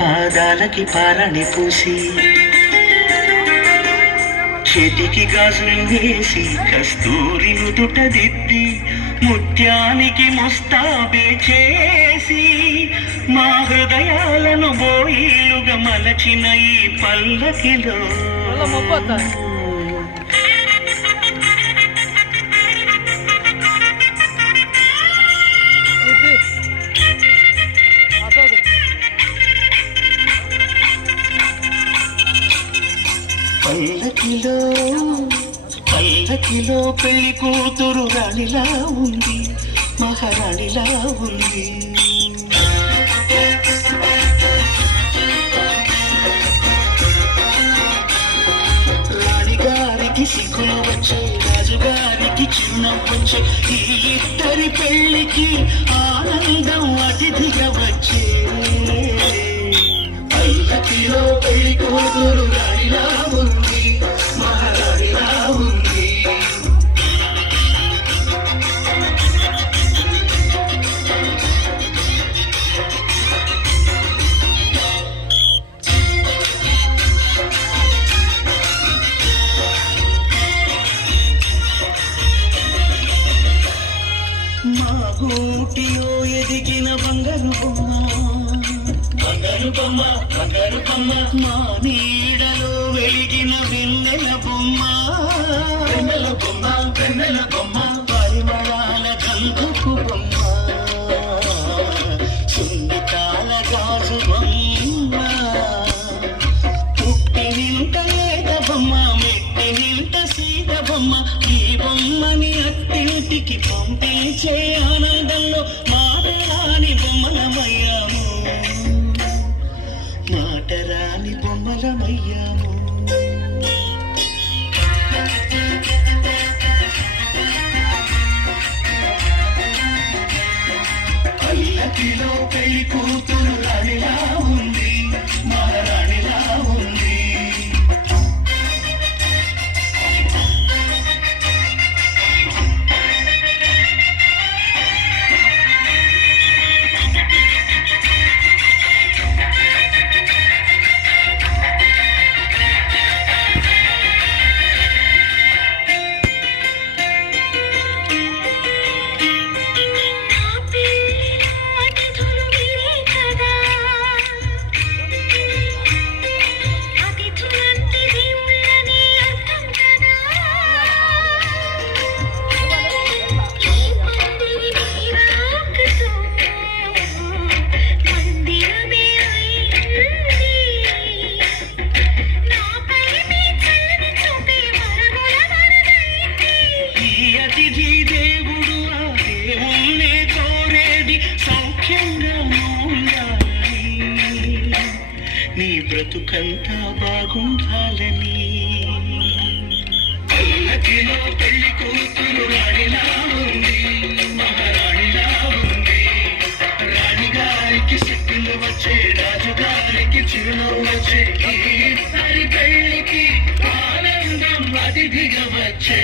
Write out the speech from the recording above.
పాదాలకి పాలని పూసి చేతికి గాజులు వేసి కస్తూరి నుదుట దిద్ది ముత్యానికి ముస్తాబే చేసి మా హృదయాలను బోయిలుగా మలచిన ఈ పల్లకిలో పల్లకిలో పల్లకిలో పెళ్లి కూతురు రాణిలా ఉంది, మహారాణిలా ఉంది. రాణిగారికి సిగ్గులు వచ్చే, రాజుగారికి చిరునవ్వొచ్చే, ఈ ఇద్దరి పెళ్లికి ఆనందం అతిథిగా వచ్చే. పల్లకిలో పెళ్లి కూతురు రాణిలా ఉంది, మహారాణిలా ఉంది. మా గూటిలో ఎదిగిన బంగారు బొమ్మ, బంగారు బొమ్మ, బంగారు బొమ్మ, మా నీడలో వెలిగిన వెన్నెల బొమ్మ, వెన్నెల బొమ్మ, వెన్నెల బొమ్మ, పరిమళాల గంధపు బొమ్మ, సున్నితాల గాజు బొమ్మ, పుట్టి నింట లేద బొమ్మ, మెట్టి నింట సీత బొమ్మ. ఈ బొమ్మని అత్తింటికి పంపించే ఆనందంలో మాటరాని బొమ్మలమయ్యాము, మాటరాని బొమ్మలమయ్యాము. పల్లకిలో పెళ్లి కూతురు రాణిలా ఉంది, మహారాణిలా ఉంది. నీ బ్రతుకంతా బాగుండాలని. పల్లకిలో పెళ్లి కూతురు రాణిలా ఉంది, మహారాణిలా ఉంది. రాణిగారికి సిగ్గులు వచ్చే, రాజుగారికి చిరునవ్వు వచ్చే, ఈసారి పెళ్లికి ఆనందం అతిథిగా వచ్చే.